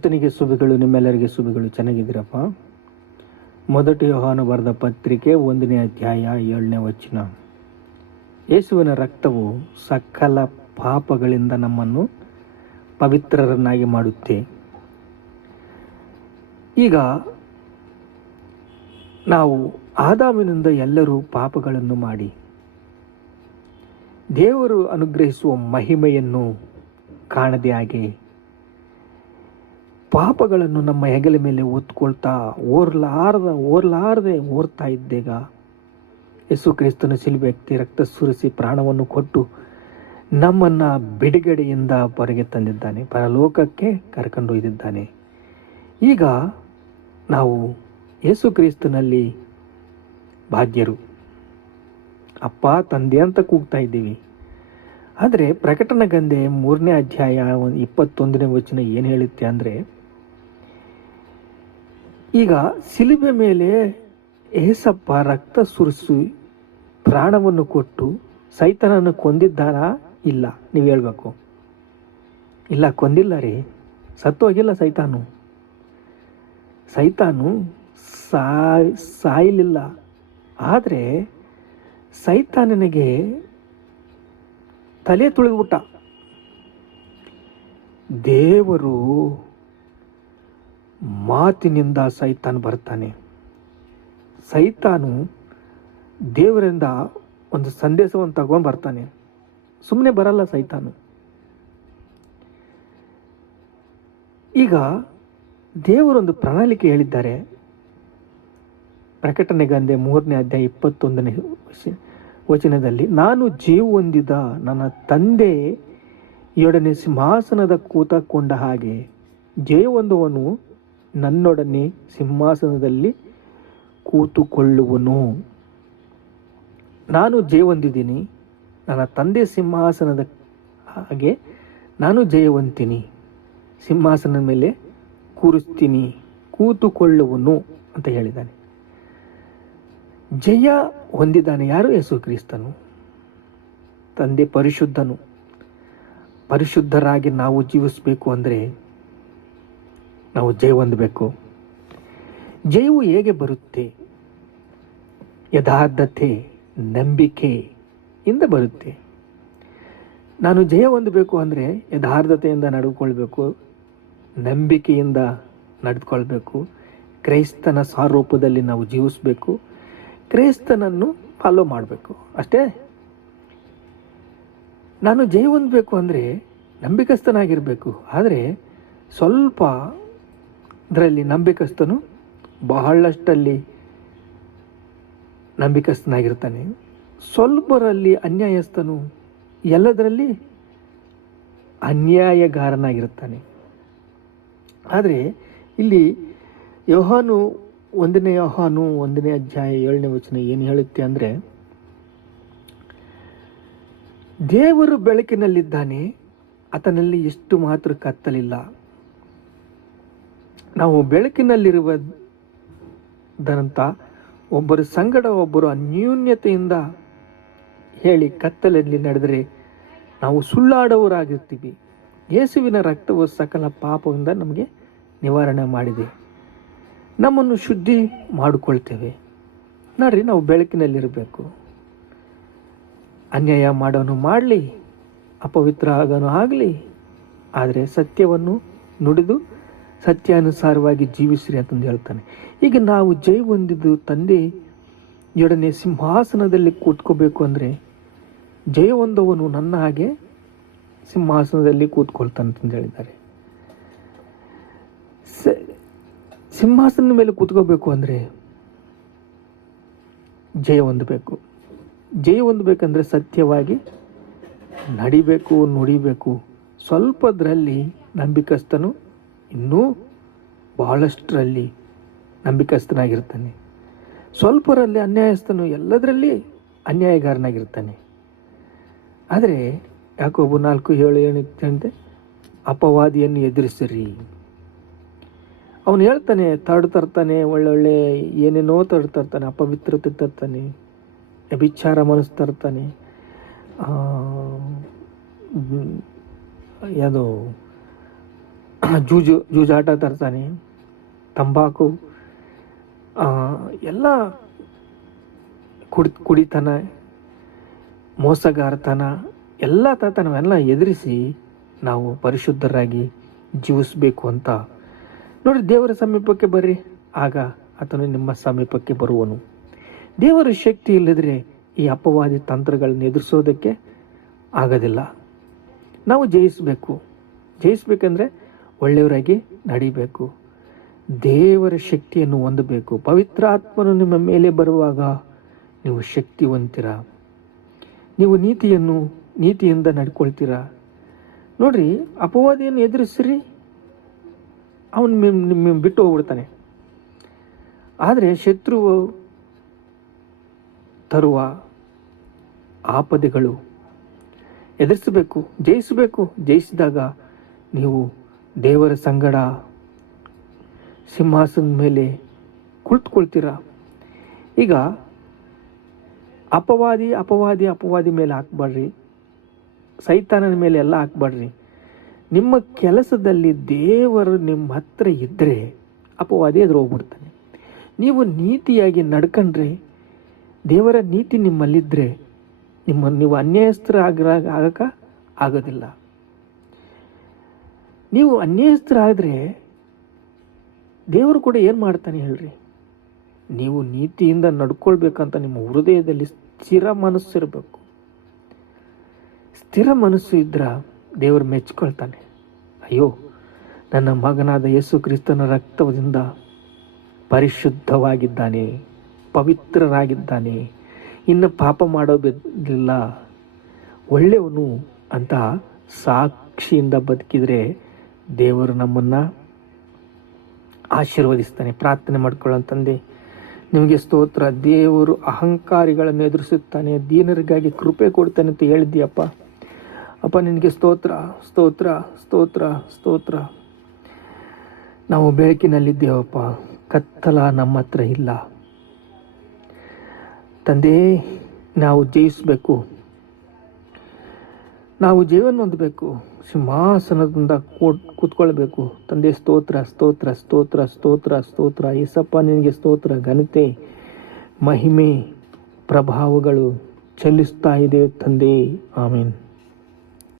ಕರ್ತನಿಗೆ ಸುಬಿಗಳು ನಿಮ್ಮೆಲ್ಲರಿಗೆ ಸುಬಿಗಳು ಚೆನ್ನಾಗಿದ್ದೀರಪ್ಪ? ಮೊದಟಿ ಯೋಹಾನು ಬರೆದ ಪತ್ರಿಕೆ ಒಂದನೇ ಅಧ್ಯಾಯ ಏಳನೇ ವಚನ. ಯೇಸುವಿನ ರಕ್ತವು ಸಕಲ ಪಾಪಗಳಿಂದ ನಮ್ಮನ್ನು ಪವಿತ್ರರನ್ನಾಗಿ ಮಾಡುತ್ತೆ. ಈಗ ನಾವು ಆದಾಮಿನಿಂದ ಎಲ್ಲರೂ ಪಾಪಗಳನ್ನು ಮಾಡಿ. ದೇವರು ಅನುಗ್ರಹಿಸುವ ಮಹಿಮೆಯನ್ನು ಕಾಣದೆ ಹಾಗೆ ಪಾಪಗಳನ್ನು ನಮ್ಮ ಹೆಗಲ ಮೇಲೆ ಒತ್ಕೊಳ್ತಾ ಓರ್ಲಾರ್ದ, ಓರ್ಲಾರದೆ ಓರ್ತಾ ಇದ್ದೇಗ. ಯೇಸು ಕ್ರಿಸ್ತನ ಶಿಲ್ಬೆ ಎತ್ತಿ ರಕ್ತ ಸುರಿಸಿ ಪ್ರಾಣವನ್ನು ಕೊಟ್ಟು ನಮ್ಮನ್ನು ಬಿಡುಗಡೆಯಿಂದ ಹೊರಗೆ ತಂದಿದ್ದಾನೆ. ಪರಲೋಕಕ್ಕೆ ಕರ್ಕೊಂಡೊಯ್ದಿದ್ದಾನೆ ಈಗ ನಾವು ಯೇಸು ಕ್ರಿಸ್ತನಲ್ಲಿ ಭಾಗ್ಯರು. ಅಪ್ಪ, ತಂದೆ ಅಂತ ಕೂಗ್ತಾ ಇದ್ದೀವಿ. ಆದರೆ ಪ್ರಕಟಣ ಗಂದೆ ಮೂರನೇ ಅಧ್ಯಾಯ ಇಪ್ಪತ್ತೊಂದನೇ ವಚನ ಏನು ಹೇಳುತ್ತೆ ಅಂದರೆ ಈಗ ಸಿಲುಬೆ ಮೇಲೆ ಏಸಪ್ಪ ರಕ್ತ ಸುರಿಸಿ ಪ್ರಾಣವನ್ನು ಕೊಟ್ಟು ಸೈತನನ್ನು ಕೊಂದಿದ್ದಾನಾ ಇಲ್ಲ. ನೀವು ಹೇಳಬೇಕು. ಇಲ್ಲ, ಕೊಂದಿಲ್ಲ ರೀ. ಸತ್ತೋಗಿಲ್ಲ ಸೈತಾನು. ಸೈತಾನು ಸಾಯ್, ಸಾಯಲಿಲ್ಲ. ಆದರೆ ಸೈತಾನನಿಗೆ ತಲೆ ತುಳಿದ್ಬಿಟ್ಟ. ದೇವರು ಮಾತಿನಿಂದ ಸೈತಾನ್ ಬರ್ತಾನೆ. ಸೈತಾನು ದೇವರಿಂದ ಒಂದು ಸಂದೇಶವನ್ನು ತಗೊಂಡು ಬರ್ತಾನೆ. ಸುಮ್ಮನೆ ಬರಲ್ಲ ಸೈತಾನು. ಈಗ ದೇವರೊಂದು ಪ್ರಣಾಳಿಕೆ ಹೇಳಿದ್ದಾರೆ. ಪ್ರಕಟಣೆ ಗಂಧೆ ಮೂರನೇ ಅಧ್ಯಾಯ ಇಪ್ಪತ್ತೊಂದನೇ ವಚ- ವಚನದಲ್ಲಿ, ನಾನು ಜೀವ ಹೊಂದಿದ ನನ್ನ ತಂದೆ ಎರಡನೇ ಸಿಂಹಾಸನದ ಕೂತಕೊಂಡ ಹಾಗೆ ಜಯ ಹೊಂದುವನು ನನ್ನೊಡನೆ ಸಿಂಹಾಸನದಲ್ಲಿ ಕೂತುಕೊಳ್ಳುವನು. ನಾನು ಜಯ ಹೊಂದಿದ್ದೀನಿ. ನನ್ನ ತಂದೆ ಸಿಂಹಾಸನದ ಹಾಗೆ ನಾನು ಜಯವಂತೀನಿ ಸಿಂಹಾಸನದ ಮೇಲೆ ಕೂರಿಸ್ತೀನಿ, ಕೂತುಕೊಳ್ಳುವನು ಅಂತ ಹೇಳಿದ್ದಾನೆ. ಜಯ ಹೊಂದಿದ್ದಾನೆ ಯಾರು? ಯೇಸು ಕ್ರಿಸ್ತನು. ತಂದೆ ಪರಿಶುದ್ಧನು. ಪರಿಶುದ್ಧರಾಗಿ ನಾವು ಜೀವಿಸಬೇಕು ಅಂದರೆ ನಾವು ಜಯ ಹೊಂದಬೇಕು. ಜಯವು ಹೇಗೆ ಬರುತ್ತೆ? ಯಥಾರ್ಥತೆ ಇಂದ ಬರುತ್ತೆ. ನಾನು ಜಯ ಹೊಂದಬೇಕು ಅಂದರೆ ಯಥಾರ್ಥತೆಯಿಂದ ನಡೆದುಕೊಳ್ಬೇಕು, ನಂಬಿಕೆಯಿಂದ ನಡೆದುಕೊಳ್ಬೇಕು, ಕ್ರೈಸ್ತನ ಸ್ವರೂಪದಲ್ಲಿ ನಾವು ಜೀವಿಸಬೇಕು, ಕ್ರೈಸ್ತನನ್ನು ಫಾಲೋ ಮಾಡಬೇಕು. ಅಷ್ಟೇ? ನಾನು ಜಯ ಹೊಂದಬೇಕು ಅಂದರೆ ನಂಬಿಕಸ್ಥನಾಗಿರಬೇಕು. ಆದರೆ ಸ್ವಲ್ಪ ಇದರಲ್ಲಿ ನಂಬಿಕಸ್ಥನು ಬಹಳಷ್ಟಲ್ಲಿ ನಂಬಿಕಸ್ಥನಾಗಿರ್ತಾನೆ. ಸ್ವಲ್ಪರಲ್ಲಿ ಅನ್ಯಾಯಸ್ಥನು ಎಲ್ಲದರಲ್ಲಿ ಅನ್ಯಾಯಗಾರನಾಗಿರ್ತಾನೆ. ಆದರೆ ಇಲ್ಲಿ ಯೋಹಾನು ಒಂದನೇ ಯೋಹಾನು ಒಂದನೇ ಅಧ್ಯಾಯ ಏಳನೇ ವಚನ ಏನು ಹೇಳುತ್ತೆ ಅಂದರೆ, ದೇವರು ಬೆಳಕಿನಲ್ಲಿದ್ದಾನೆ, ಆತನಲ್ಲಿ ಎಷ್ಟು ಮಾತ್ರ ಕತ್ತಲಿಲ್ಲ. ನಾವು ಬೆಳಕಿನಲ್ಲಿರುವುದರಂತ ಒಬ್ಬರು ಸಂಗಡ ಒಬ್ಬರು ಅನ್ಯೂನ್ಯತೆಯಿಂದ ಹೇಳಿ ಕತ್ತಲಲ್ಲಿ ನಡೆದರೆ ನಾವು ಸುಳ್ಳಾಡವರಾಗಿರ್ತೀವಿ. ಯೇಸುವಿನ ರಕ್ತವು ಸಕಲ ಪಾಪದಿಂದ ನಮಗೆ ನಿವಾರಣೆ ಮಾಡಿದೆ. ನಮ್ಮನ್ನು ಶುದ್ಧಿ ಮಾಡಿಕೊಳ್ತೇವೆ. ನೋಡ್ರಿ, ನಾವು ಬೆಳಕಿನಲ್ಲಿರಬೇಕು. ಅನ್ಯಾಯ ಮಾಡೋನು ಮಾಡಲಿ, ಅಪವಿತ್ರ ಆಗೋನು ಆಗಲಿ, ಆದರೆ ಸತ್ಯವನ್ನು ನುಡಿದು ಸತ್ಯಾನುಸಾರವಾಗಿ ಜೀವಿಸ್ರಿ ಅಂತಂದು ಹೇಳ್ತಾನೆ. ಈಗ ನಾವು ಜೈ ಹೊಂದಿದ್ದು ಎರಡನೇ ಸಿಂಹಾಸನದಲ್ಲಿ ಕೂತ್ಕೋಬೇಕು ಅಂದರೆ ಜಯ ಹೊಂದವನು ನನ್ನ ಹಾಗೆ ಸಿಂಹಾಸನದಲ್ಲಿ ಕೂತ್ಕೊಳ್ತಾನೆ ಅಂತಂದು ಹೇಳಿದ್ದಾರೆ. ಸಿಂಹಾಸನದ ಮೇಲೆ ಕೂತ್ಕೋಬೇಕು ಅಂದರೆ ಜಯ ಹೊಂದಬೇಕು. ಜಯ ಹೊಂದಬೇಕಂದ್ರೆ ಸತ್ಯವಾಗಿ ನಡಿಬೇಕು, ನುಡಿಬೇಕು. ಸ್ವಲ್ಪದ್ರಲ್ಲಿ ನಂಬಿಕಸ್ಥನು ಇನ್ನೂ ಬಹಳಷ್ಟರಲ್ಲಿ ನಂಬಿಕಸ್ಥನಾಗಿರ್ತಾನೆ. ಸ್ವಲ್ಪರಲ್ಲಿ ಅನ್ಯಾಯಸ್ಥನು ಎಲ್ಲದರಲ್ಲಿ ಅನ್ಯಾಯಗಾರನಾಗಿರ್ತಾನೆ. ಆದರೆ ಯಾಕೊಬ್ಬ ನಾಲ್ಕು ಏಳು ಏನಿತ್ತಂತೆ ಅಪವಾದಿಯನ್ನು ಎದುರಿಸಿರಿ. ಅವನು ಹೇಳ್ತಾನೆ, ತಾಡು ತರ್ತಾನೆ, ಒಳ್ಳೊಳ್ಳೆ ಏನೇನೋ ತಾಡು ತರ್ತಾನೆ, ಅಪವಿತ್ರತೆ ತರ್ತಾನೆ ಅಭಿಚಾರ ಮನಸ್ಸು ತರ್ತಾನೆ. ಯಾವುದು? ಜೂಜು, ಜೂಜಾಟ ತರ್ತಾನೆ, ತಂಬಾಕು ಎಲ್ಲ ಕುಡಿ, ಕುಡಿತನ, ಮೋಸಗಾರತನ, ಎಲ್ಲ ತತನವೆಲ್ಲ ಎದುರಿಸಿ ನಾವು ಪರಿಶುದ್ಧರಾಗಿ ಜೀವಿಸಬೇಕು ಅಂತ. ನೋಡಿ, ದೇವರ ಸಮೀಪಕ್ಕೆ ಬರ್ರಿ. ಆಗ ಆತನು ನಿಮ್ಮ ಸಮೀಪಕ್ಕೆ ಬರುವನು. ದೇವರ ಶಕ್ತಿ ಇಲ್ಲದ್ರೆ ಈ ಅಪವಾದಿ ತಂತ್ರಗಳನ್ನ ಎದುರಿಸೋದಕ್ಕೆ ಆಗೋದಿಲ್ಲ. ನಾವು ಜಯಿಸಬೇಕು. ಜಯಿಸಬೇಕಂದ್ರೆ ಒಳ್ಳೆಯವರಾಗಿ ನಡಿಬೇಕು. ದೇವರ ಶಕ್ತಿಯನ್ನು ಹೊಂದಬೇಕು. ಪವಿತ್ರ ಆತ್ಮನು ನಿಮ್ಮ ಮೇಲೆ ಬರುವಾಗ ನೀವು ಶಕ್ತಿವಂತಿರ. ನೀವು ನೀತಿಯನ್ನು, ನೀತಿಯಿಂದ ನಡ್ಕೊಳ್ತೀರ. ನೋಡ್ರಿ, ಅಪವಾದಿಯನ್ನು ಎದುರಿಸ್ರಿ, ಅವನು ನಿಮ್ಮ ಬಿಟ್ಟು ಹೋಗ್ಬಿಡ್ತಾನೆ. ಆದರೆ ಶತ್ರುವು ತರುವ ಆಪದೆಗಳು. ಎದುರಿಸಬೇಕು, ಜಯಿಸಬೇಕು. ಜಯಿಸಿದಾಗ ನೀವು ದೇವರ ಸಂಗಡ ಸಿಂಹಾಸನದ ಮೇಲೆ ಕುಳಿತುಕೊಳ್ತೀರ? ಈಗ ಅಪವಾದಿ ಅಪವಾದಿ ಅಪವಾದಿ ಮೇಲೆ ಹಾಕ್ಬಾಡ್ರಿ. ಸೈತಾನನ ಮೇಲೆ ಎಲ್ಲ ಹಾಕ್ಬಾಡ್ರಿ. ನಿಮ್ಮ ಕೆಲಸದಲ್ಲಿ ದೇವರು ನಿಮ್ಮ ಹತ್ರ ಇದ್ದರೆ ಅಪವಾದಿ ಎದುರು ಹೋಗ್ಬಿಡ್ತಾನೆ ನೀವು ನೀತಿಯಾಗಿ ನಡ್ಕೊಂಡ್ರೆ, ದೇವರ ನೀತಿ ನಿಮ್ಮಲ್ಲಿದ್ದರೆ ನಿಮ್ಮ, ನೀವು ಅನ್ಯಾಯಸ್ಥರ ಆಗ್ರ ಆಗಕ್ಕೆ ಆಗೋದಿಲ್ಲ. ನೀವು ಅನ್ಯಾಯಸ್ಥರಾದರೆ ದೇವರು ಕೂಡ ಏನು ಮಾಡ್ತಾನೆ ಹೇಳ್ರಿ? ನೀವು ನೀತಿಯಿಂದ ನಡ್ಕೊಳ್ಬೇಕಂತ ನಿಮ್ಮ ಹೃದಯದಲ್ಲಿ ಸ್ಥಿರ ಮನಸ್ಸಿರಬೇಕು ಸ್ಥಿರ ಮನಸ್ಸು ಇದ್ರ ದೇವರು ಮೆಚ್ಕೊಳ್ತಾನೆ. ಅಯ್ಯೋ, ನನ್ನ ಮಗನಾದ ಯೇಸು ಕ್ರಿಸ್ತನ ರಕ್ತದಿಂದ ಪರಿಶುದ್ಧವಾಗಿದ್ದಾನೆ ಪವಿತ್ರರಾಗಿದ್ದಾನೆ ಇನ್ನು ಪಾಪ ಮಾಡೋದಿಲ್ಲ ಒಳ್ಳೆಯವನು ಅಂತ ಸಾಕ್ಷಿಯಿಂದ ಬದುಕಿದರೆ ದೇವರು ನಮ್ಮನ್ನು ಆಶೀರ್ವದಿಸ್ತಾನೆ, ಪ್ರಾರ್ಥನೆ ಮಾಡ್ಕೊಳ್ಳೋ ತಂದೆ. ನಿಮಗೆ ಸ್ತೋತ್ರ, ದೇವರು ಅಹಂಕಾರಿಗಳನ್ನು ಎದುರಿಸುತ್ತಾನೆ, ದೀನರಿಗಾಗಿ ಕೃಪೆ ಕೊಡ್ತಾನೆ ಅಂತ ಹೇಳಿದ್ದೀಯಪ್ಪ. ಅಪ್ಪ, ನಿನಗೆ ಸ್ತೋತ್ರ ಸ್ತೋತ್ರ ಸ್ತೋತ್ರ ಸ್ತೋತ್ರ. ನಾವು ಬೆಳಕಿನಲ್ಲಿದ್ದೇವಪ್ಪ, ಕತ್ತಲ ನಮ್ಮ ಹತ್ರ ಇಲ್ಲ. ತಂದೆ, ನಾವು ಜಯಿಸಬೇಕು. ನಾವು ಜೀವನ ಹೊಂದಬೇಕು. ಸಿಂಹಾಸನದಿಂದ ಕೂತ್ ಕೂತ್ಕೊಳ್ಬೇಕು. ತಂದೆ ಸ್ತೋತ್ರ ಸ್ತೋತ್ರ ಸ್ತೋತ್ರ ಸ್ತೋತ್ರ ಸ್ತೋತ್ರ. ಏಸಪ್ಪ, ನಿನಗೆ ಸ್ತೋತ್ರ. ಘನತೆ, ಮಹಿಮೆ, ಪ್ರಭಾವಗಳು ಚಲಿಸ್ತಾ ಇದೆ ತಂದೆ. ಆಮೇನ್.